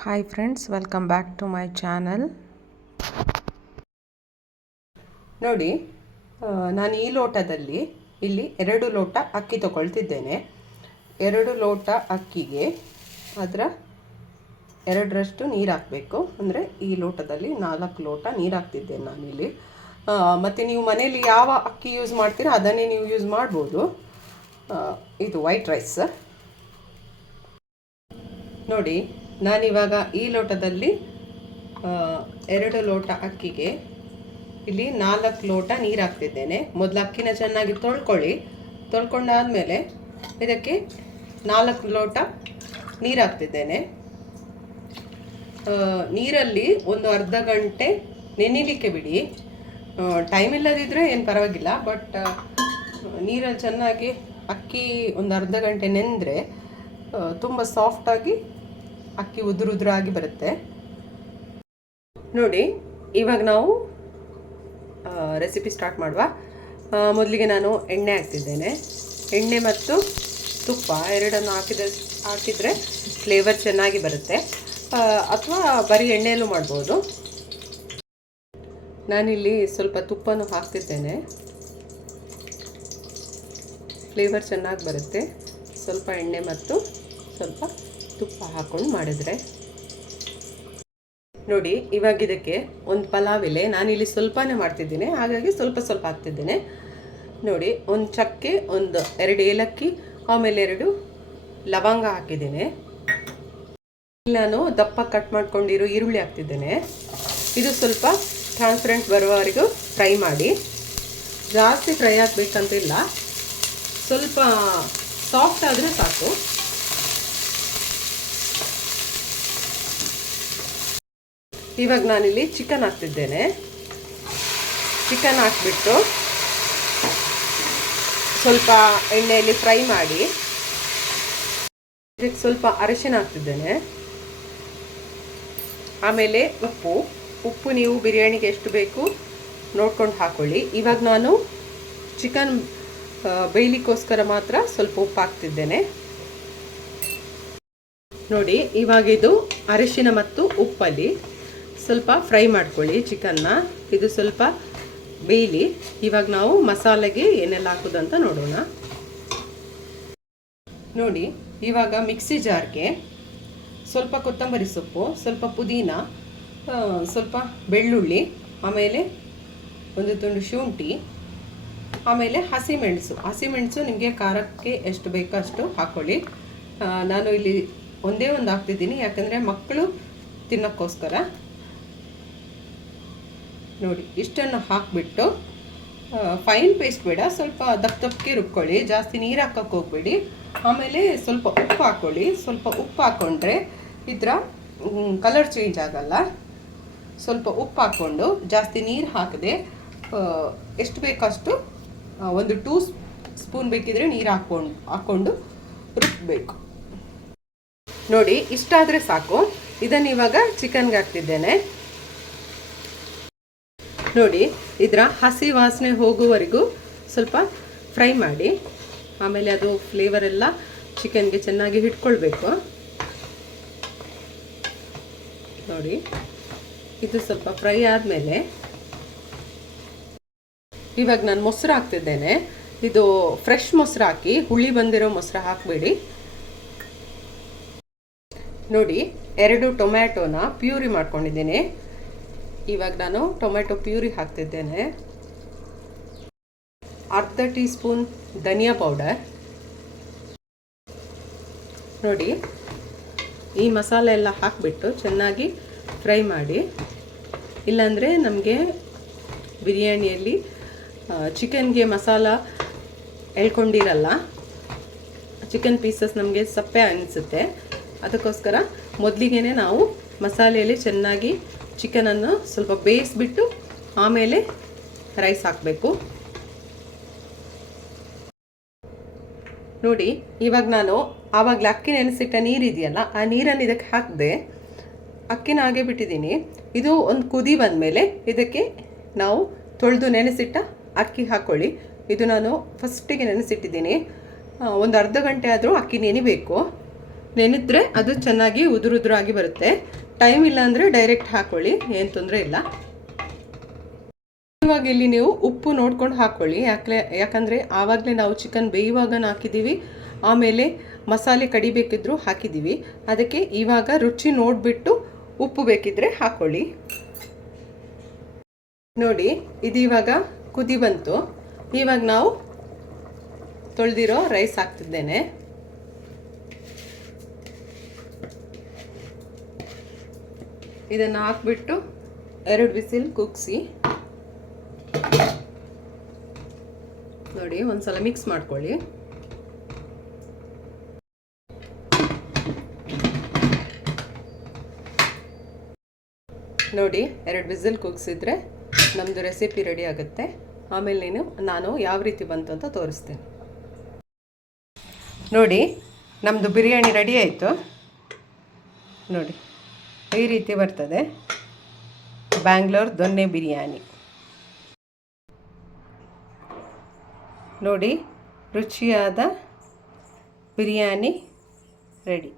Hi friends welcome back to my channel ನೋಡಿ ನಾನು ಈ ಲೋಟದಲ್ಲಿ ಇಲ್ಲಿ ಎರಡು ಲೋಟ ಅಕ್ಕಿ ತಗೊಳ್ತಿದ್ದೇನೆ. ಎರಡು ಲೋಟ ಅಕ್ಕಿಗೆ ಅದರ ಎರಡರಷ್ಟು ನೀರು ಹಾಕಬೇಕು. ಅಂದರೆ ಈ ಲೋಟದಲ್ಲಿ ನಾಲ್ಕು ಲೋಟ ನೀರು ಹಾಕ್ತಿದ್ದೇನೆ ನಾನಿಲ್ಲಿ. ಮತ್ತು ನೀವು ಮನೆಯಲ್ಲಿ ಯಾವ ಅಕ್ಕಿ ಯೂಸ್ ಮಾಡ್ತೀರಾ ಅದನ್ನೇ ನೀವು ಯೂಸ್ ಮಾಡ್ಬೋದು. ಇದು ವೈಟ್ ರೈಸ್ ನೋಡಿ ನಾನಿವಾಗ ಈ ಲೋಟದಲ್ಲಿ ಎರಡು ಲೋಟ ಅಕ್ಕಿಗೆ ಇಲ್ಲಿ ನಾಲ್ಕು ಲೋಟ ನೀರು ಹಾಕ್ತಿದ್ದೇನೆ. ಮೊದಲು ಅಕ್ಕಿನ ಚೆನ್ನಾಗಿ ತೊಳ್ಕೊಳ್ಳಿ. ತೊಳ್ಕೊಂಡಾದಮೇಲೆ ಇದಕ್ಕೆ ನಾಲ್ಕು ಲೋಟ ನೀರು ಹಾಕ್ತಿದ್ದೇನೆ. ನೀರಲ್ಲಿ ಒಂದು ಅರ್ಧ ಗಂಟೆ ನೆನಿಲಿಕ್ಕೆ ಬಿಡಿ. ಟೈಮ್ ಇಲ್ಲದಿದ್ದರೆ ಏನು ಪರವಾಗಿಲ್ಲ ಬಟ್ ನೀರಲ್ಲಿ ಚೆನ್ನಾಗಿ ಅಕ್ಕಿ ಒಂದು ಅರ್ಧ ಗಂಟೆ ನೆಂದರೆ ತುಂಬ ಸಾಫ್ಟಾಗಿ ಅಕ್ಕಿ ಉದುರು ಉದುರಾಗಿ ಬರುತ್ತೆ. ನೋಡಿ, ಇವಾಗ ನಾವು ರೆಸಿಪಿ ಸ್ಟಾರ್ಟ್ ಮಾಡುವ. ಮೊದಲಿಗೆ ನಾನು ಎಣ್ಣೆ ಹಾಕ್ತಿದ್ದೇನೆ. ಎಣ್ಣೆ ಮತ್ತು ತುಪ್ಪ ಎರಡನ್ನು ಹಾಕಿದ, ಹಾಕಿದರೆ ಫ್ಲೇವರ್ ಚೆನ್ನಾಗಿ ಬರುತ್ತೆ. ಅಥವಾ ಬರೀ ಎಣ್ಣೆಯಲ್ಲೂ ಮಾಡ್ಬೋದು. ನಾನಿಲ್ಲಿ ಸ್ವಲ್ಪ ತುಪ್ಪನೂ ಹಾಕ್ತಿದ್ದೇನೆ. ಫ್ಲೇವರ್ ಚೆನ್ನಾಗಿ ಬರುತ್ತೆ. ಸ್ವಲ್ಪ ಎಣ್ಣೆ ಮತ್ತು ಸ್ವಲ್ಪ ತುಪ್ಪ ಹಾಕ್ಕೊಂಡು ಮಾಡಿದರೆ. ನೋಡಿ, ಇವಾಗ ಇದಕ್ಕೆ ಒಂದು ಪಲಾವ್ ಎಲೆ ನಾನಿಲ್ಲಿ ಸ್ವಲ್ಪನೇ ಮಾಡ್ತಿದ್ದೀನಿ, ಹಾಗಾಗಿ ಸ್ವಲ್ಪ ಸ್ವಲ್ಪ ಹಾಕ್ತಿದ್ದೇನೆ. ನೋಡಿ, ಒಂದು ಚಕ್ಕೆ, ಒಂದು ಎರಡು ಏಲಕ್ಕಿ, ಆಮೇಲೆ ಎರಡು ಲವಂಗ ಹಾಕಿದ್ದೀನಿ. ನಾನು ದಪ್ಪ ಕಟ್ ಮಾಡ್ಕೊಂಡಿರೋ ಈರುಳ್ಳಿ ಹಾಕ್ತಿದ್ದೇನೆ. ಇದು ಸ್ವಲ್ಪ ಟ್ರಾನ್ಸ್ಪರೆಂಟ್ ಬರುವವರೆಗೂ ಫ್ರೈ ಮಾಡಿ. ಜಾಸ್ತಿ ಫ್ರೈ ಆಗಬೇಕಂತಿಲ್ಲ. ಸ್ವಲ್ಪ ಸಾಫ್ಟ್ ಆದರೆ ಸಾಕು. ಇವಾಗ ನಾನಿಲ್ಲಿ ಚಿಕನ್ ಹಾಕ್ತಿದ್ದೇನೆ. ಚಿಕನ್ ಹಾಕ್ಬಿಟ್ಟು ಸ್ವಲ್ಪ ಎಣ್ಣೆಯಲ್ಲಿ ಫ್ರೈ ಮಾಡಿ, ಇದಕ್ಕೆ ಸ್ವಲ್ಪ ಅರಿಶಿನ ಹಾಕ್ತಿದ್ದೇನೆ. ಆಮೇಲೆ ಉಪ್ಪು. ಉಪ್ಪು ನೀವು ಬಿರಿಯಾನಿಗೆ ಎಷ್ಟು ಬೇಕು ನೋಡ್ಕೊಂಡು ಹಾಕ್ಕೊಳ್ಳಿ ಇವಾಗ ನಾನು ಚಿಕನ್ ಬೇಯಲಿಕ್ಕೋಸ್ಕರ ಮಾತ್ರ ಸ್ವಲ್ಪ ಉಪ್ಪು ಹಾಕ್ತಿದ್ದೇನೆ. ನೋಡಿ ಇವಾಗಿದು ಅರಿಶಿನ ಮತ್ತು ಉಪ್ಪಲ್ಲಿ. ಸ್ವಲ್ಪ ಫ್ರೈ ಮಾಡ್ಕೊಳ್ಳಿ ಚಿಕನ್ನ. ಇದು ಸ್ವಲ್ಪ ಬೇಯಲಿ. ಇವಾಗ ನಾವು ಮಸಾಲೆಗೆ ಏನೆಲ್ಲ ಹಾಕೋದಂತ ನೋಡೋಣ. ನೋಡಿ, ಇವಾಗ ಮಿಕ್ಸಿ ಜಾರ್ಗೆ ಸ್ವಲ್ಪ ಕೊತ್ತಂಬರಿ ಸೊಪ್ಪು, ಸ್ವಲ್ಪ ಪುದೀನ ಸ್ವಲ್ಪ ಬೆಳ್ಳುಳ್ಳಿ, ಆಮೇಲೆ ಒಂದು ತುಂಡು ಶುಂಠಿ, ಆಮೇಲೆ ಹಸಿಮೆಣಸು. ಹಸಿಮೆಣಸು ನಿಮಗೆ ಖಾರಕ್ಕೆ ಎಷ್ಟು ಬೇಕೋ ಅಷ್ಟು ಹಾಕ್ಕೊಳ್ಳಿ ನಾನು ಇಲ್ಲಿ ಒಂದೇ ಒಂದು ಹಾಕ್ತಿದ್ದೀನಿ. ಯಾಕಂದರೆ ಮಕ್ಕಳು ತಿನ್ನೋಕ್ಕೋಸ್ಕರ. ನೋಡಿ, ಇಷ್ಟನ್ನು ಹಾಕಿಬಿಟ್ಟು ಫೈನ್ ಪೇಸ್ಟ್ ಬೇಡ, ಸ್ವಲ್ಪ ದಪ್ಪ ದಪ್ಪಕ್ಕೆ ರುಬ್ಕೊಳ್ಳಿ, ಜಾಸ್ತಿ ನೀರು ಹಾಕೋಕ್ಕೆ ಹೋಗ್ಬೇಡಿ. ಆಮೇಲೆ ಸ್ವಲ್ಪ ಉಪ್ಪು ಹಾಕ್ಕೊಳ್ಳಿ ಸ್ವಲ್ಪ ಉಪ್ಪು ಹಾಕ್ಕೊಂಡ್ರೆ ಇದರ ಕಲರ್ ಚೇಂಜ್ ಆಗಲ್ಲ. ಸ್ವಲ್ಪ ಉಪ್ಪು ಹಾಕ್ಕೊಂಡು ಜಾಸ್ತಿ ನೀರು ಹಾಕದೆ ಎಷ್ಟು ಬೇಕಷ್ಟು ಒಂದು ಟೂ ಸ್ಪೂನ್ ಬೇಕಿದ್ರೆ ನೀರು ಹಾಕ್ಕೊಂಡು ಹಾಕ್ಕೊಂಡು ರುಬ್ಬಬೇಕು ನೋಡಿ, ಇಷ್ಟಾದರೆ ಸಾಕು. ಇದನ್ನು ಇವಾಗ ಚಿಕನ್ಗೆ ಹಾಕ್ತಿದ್ದೇನೆ. ನೋಡಿ, ಇದರ ಹಸಿ ವಾಸನೆ ಹೋಗುವವರೆಗೂ ಸ್ವಲ್ಪ ಫ್ರೈ ಮಾಡಿ, ಆಮೇಲೆ ಅದು ಫ್ಲೇವರ್ ಎಲ್ಲ ಚಿಕನ್ಗೆ ಚೆನ್ನಾಗಿ ಹಿಡ್ಕೊಳ್ಬೇಕು. ನೋಡಿ, ಇದು ಸ್ವಲ್ಪ ಫ್ರೈ ಆದಮೇಲೆ ಇವಾಗ ನಾನು ಮೊಸರು ಹಾಕ್ತಿದ್ದೇನೆ. ಇದು ಫ್ರೆಶ್ ಮೊಸರು ಹಾಕಿ, ಹುಳಿ ಬಂದಿರೋ ಮೊಸರು ಹಾಕಬೇಡಿ. ನೋಡಿ, ಎರಡು ಟೊಮ್ಯಾಟೋನ ಪ್ಯೂರಿ ಮಾಡ್ಕೊಂಡಿದ್ದೀನಿ. ಇವಾಗ ನಾನು ಟೊಮೆಟೊ ಪ್ಯೂರಿ ಹಾಕ್ತಿದ್ದೇನೆ. ಅರ್ಧ ಟೀ ಸ್ಪೂನ್ ಧನಿಯಾ ಪೌಡರ್. ನೋಡಿ, ಈ ಮಸಾಲೆ ಎಲ್ಲ ಹಾಕಿಬಿಟ್ಟು ಚೆನ್ನಾಗಿ ಫ್ರೈ ಮಾಡಿ. ಇಲ್ಲಾಂದರೆ ನಮಗೆ ಬಿರಿಯಾನಿಯಲ್ಲಿ ಚಿಕನ್ಗೆ ಮಸಾಲ ಎಳ್ಕೊಂಡಿರಲ್ಲ, ಚಿಕನ್ ಪೀಸಸ್ ನಮಗೆ ಸಪ್ಪೆ ಅನಿಸುತ್ತೆ. ಅದಕ್ಕೋಸ್ಕರ ಮೊದಲಿಗೆ ನಾವು ಮಸಾಲೆಯಲ್ಲಿ ಚೆನ್ನಾಗಿ ಚಿಕನನ್ನು ಸ್ವಲ್ಪ ಬೇಯಿಸ್ಬಿಟ್ಟು ಆಮೇಲೆ ರೈಸ್ ಹಾಕಬೇಕು. ನೋಡಿ, ಇವಾಗ ನಾನು ಆವಾಗಲೇ ಅಕ್ಕಿ ನೆನೆಸಿಟ್ಟ ನೀರಿದೆಯಲ್ಲ, ಆ ನೀರನ್ನು ಇದಕ್ಕೆ ಹಾಕಿದೆ, ಅಕ್ಕಿನ ಹಾಗೆ ಬಿಟ್ಟಿದ್ದೀನಿ. ಇದು ಒಂದು ಕುದಿ ಬಂದಮೇಲೆ ಇದಕ್ಕೆ ನಾವು ತೊಳೆದು ನೆನೆಸಿಟ್ಟ ಅಕ್ಕಿ ಹಾಕ್ಕೊಳ್ಳಿ ಇದು ನಾನು ಫಸ್ಟಿಗೆ ನೆನೆಸಿಟ್ಟಿದ್ದೀನಿ. ಒಂದು ಅರ್ಧ ಗಂಟೆ ಆದರೂ ಅಕ್ಕಿ ನೆನಿಬೇಕು. ನೆನೆದ್ರೆ ಅದು ಚೆನ್ನಾಗಿ ಉದುರುದುರಾಗಿ ಬರುತ್ತೆ. ಟೈಮ್ ಇಲ್ಲ ಅಂದರೆ ಡೈರೆಕ್ಟ್ ಹಾಕೊಳ್ಳಿ, ಏನು ತೊಂದರೆ ಇಲ್ಲ. ಇವಾಗ ಇಲ್ಲಿ ನೀವು ಉಪ್ಪು ನೋಡ್ಕೊಂಡು ಹಾಕೊಳ್ಳಿ. ಯಾಕೆ ಯಾಕಂದರೆ ಆವಾಗಲೇ ನಾವು ಚಿಕನ್ ಬೇಯುವಾಗ ಹಾಕಿದ್ದೀವಿ ಆಮೇಲೆ ಮಸಾಲೆ ಕಡಿಬೇಕಿದ್ರು ಹಾಕಿದ್ದೀವಿ ಅದಕ್ಕೆ ಇವಾಗ ರುಚಿ ನೋಡಿಬಿಟ್ಟು ಉಪ್ಪು ಬೇಕಿದ್ರೆ ಹಾಕೊಳ್ಳಿ. ನೋಡಿ, ಇದು ಇವಾಗ ಕುದಿ ಬಂತು. ಇವಾಗ ನಾವು ತೊಳೆದಿರೋ ರೈಸ್ ಹಾಕ್ತಿದ್ದೇನೆ. ಇದನ್ನು ಹಾಕ್ಬಿಟ್ಟು ಎರಡು ಬಿಸಿಲ್ ಕುಗ್ಸಿ. ನೋಡಿ, ಒಂದ್ಸಲ ಮಿಕ್ಸ್ ಮಾಡ್ಕೊಳ್ಳಿ. ನೋಡಿ, ಎರಡು ಬಿಸಿಲ್ ಕುಗ್ಸಿದ್ರೆ ನಮ್ಮದು ರೆಸಿಪಿ ರೆಡಿ ಆಗುತ್ತೆ. ಆಮೇಲೆ ನೀನು, ನಾನು ಯಾವ ರೀತಿ ಬಂತು ಅಂತ ತೋರಿಸ್ತೇನೆ. ನೋಡಿ ನಮ್ಮದು ಬಿರಿಯಾನಿ ರೆಡಿ ಆಯಿತು. ನೋಡಿ. ಈ ರೀತಿ ಬರ್ತದೆ. ಬ್ಯಾಂಗ್ಳೂರ್ ದೊನ್ನೆ ಬಿರಿಯಾನಿ. ನೋಡಿ ರುಚಿಯಾದ ಬಿರಿಯಾನಿ ರೆಡಿ.